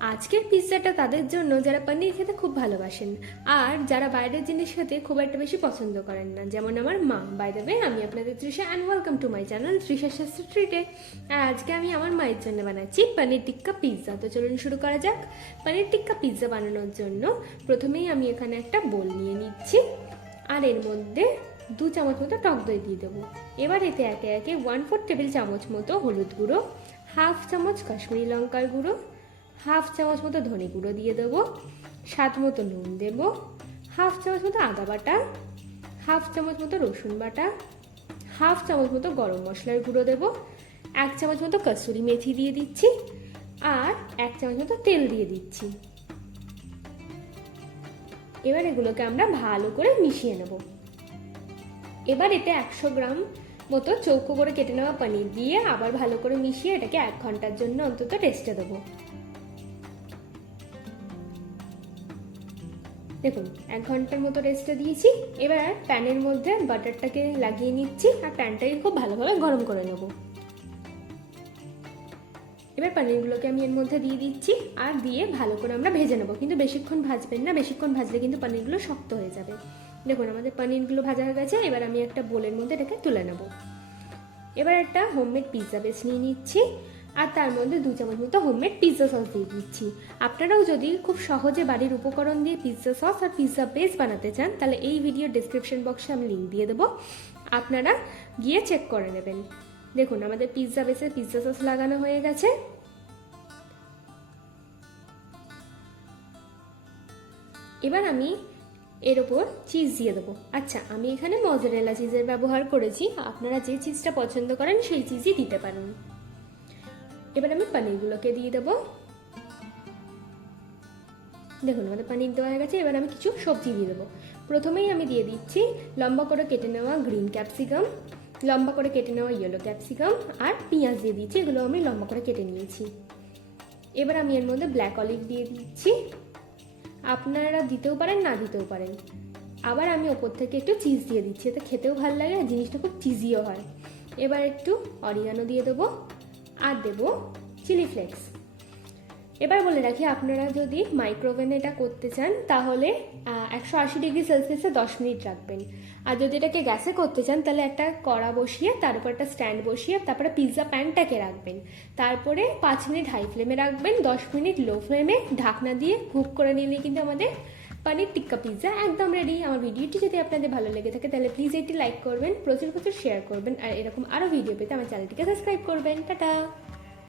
আজকের পিৎজাটা তাদের জন্য যারা পনির খেতে খুব ভালোবাসেন আর যারা বাইরের জিনিস খেতে খুব একটা বেশি পছন্দ করেন না, যেমন আমার মা। বাই দ্য ওয়ে, আমি আপনাদের Trisha and welcome to my channel Trisha শাস্ত্র ট্রিটে। আর আজকে আমি আমার মায়ের জন্য বানাচ্ছি পনির টিক্কা পিৎজা। তো চলুন শুরু করা যাক। পনির টিক্কা পিৎজা বানানোর জন্য প্রথমেই আমি এখানে একটা বোল নিয়ে নিচ্ছি আর এর মধ্যে 2 চামচ মতো টক দই দিয়ে দেবো। এবার এতে একে একে 1/4 টেবিল চামচ মতো হলুদ গুঁড়ো, 1/2 চামচ কাশ্মীরি লঙ্কার গুঁড়ো, 1/2 চামচ মতো ধনে গুঁড়ো দিয়ে দেবো, স্বাদ মতো নুন দেবো, 1/2 চামচ মতো আদা বাটা, 1/2 চামচ মতো রসুন বাটা, 1/2 চামচ মতো গরম মশলার গুঁড়ো দেবো, 1 চামচ মতো কসুরি মেথি দিয়ে দিচ্ছি আর 1 চামচ মতো তেল দিয়ে দিচ্ছি। এবার এগুলোকে আমরা ভালো করে মিশিয়ে নেব। এবার এতে 100 গ্রাম মতো চৌকো করে কেটে নেওয়া পনির দিয়ে আবার ভালো করে মিশিয়ে এটাকে 1 ঘন্টার জন্য অন্তত রেস্টে দেবো। দেখুন 1 ঘন্টার মতো রেস্টে দিয়েছি। এবার প্যানের মধ্যে বাটারটাকে লাগিয়ে নিচ্ছি আর প্যানটাকে খুব ভালোভাবে গরম করে নেব। এবার পনিরগুলোকে আমি এর মধ্যে দিয়ে দিচ্ছি আর দিয়ে ভালো করে আমরা ভেজে নেবো, কিন্তু বেশিক্ষণ ভাজবেন না, বেশিক্ষণ ভাজলে কিন্তু পনিরগুলো শক্ত হয়ে যাবে। দেখুন আমাদের পনিরগুলো ভাজা হয়ে গেছে। এবার আমি একটা বোলের মধ্যে এটাকে তুলে নেব। এবার একটা হোমমেড পিৎজা বেস নিয়ে নিচ্ছি আর তার মধ্যে 2 চামচ মতো হোমমেড পিৎজা সস দিয়ে দিচ্ছি। আপনারাও যদি খুব সহজে বাড়ির উপকরণ দিয়ে পিৎজা সস আর পিৎজা বেস বানাতে চান তাহলে এই ভিডিও ডেসক্রিপশন বক্সে আমি লিঙ্ক দিয়ে দেবো, আপনারা গিয়ে চেক করে নেবেন। দেখুন আমাদের পিৎজা বেসে পিৎজা সস লাগানো হয়ে গেছে। এবার আমি এর ওপর চিজ দিয়ে দেবো। আচ্ছা, আমি এখানে মজারেলা চিজের ব্যবহার করেছি, আপনারা যে চিজটা পছন্দ করেন সেই চিজই দিতে পারেন। এবার আমি পনিরগুলোকে দিয়ে দেবো। দেখুন আমাদের পনির দেওয়া হয়ে গেছে। এবার আমি কিছু সবজি দিয়ে দেবো। প্রথমেই আমি দিয়ে দিচ্ছি লম্বা করে কেটে নেওয়া গ্রিন ক্যাপসিকাম, লম্বা করে কেটে নেওয়া ইয়েলো ক্যাপসিকাম আর পেঁয়াজ দিয়ে দিচ্ছি, এগুলো আমি লম্বা করে কেটে নিয়েছি। এবার আমি এর মধ্যে ব্ল্যাক অলিভ দিয়ে দিচ্ছি, আপনারা দিতেও পারেন না দিতেও পারেন। আবার আমি ওপর থেকে একটু চিজ দিয়ে দিচ্ছি, এতে খেতেও ভালো লাগে আর জিনিসটা খুব চিজিও হয়। এবার একটু অরিগানো দিয়ে দেবো আর দেবো চিলি ফ্লেক্স। এবার বলে রাখি, আপনারা যদি মাইক্রোওভেনে এটা করতে চান তাহলে 180 ডিগ্রি সেলসিয়াসে 10 মিনিট রাখবেন। আর যদি এটাকে গ্যাসে করতে চান তাহলে একটা কড়া বসিয়ে তার উপর একটা স্ট্যান্ড বসিয়ে তারপরে পিৎজা প্যানটাকে রাখবেন, তারপরে 5 মিনিট হাই ফ্লেমে রাখবেন, 10 মিনিট লো ফ্লেমে ঢাকনা দিয়ে কুক করে নিলে কিন্তু আমাদের পনির টিক্কা পিৎজা একদম রেডি। আমার ভিডিওটি যদি আপনাদের ভালো লেগে থাকে তাহলে প্লিজ এটি লাইক করবেন, প্রচুর প্রচুর শেয়ার করবেন আর এরকম আরও ভিডিও পেতে আমার চ্যানেলটিকে সাবস্ক্রাইব করবেন। টাটা।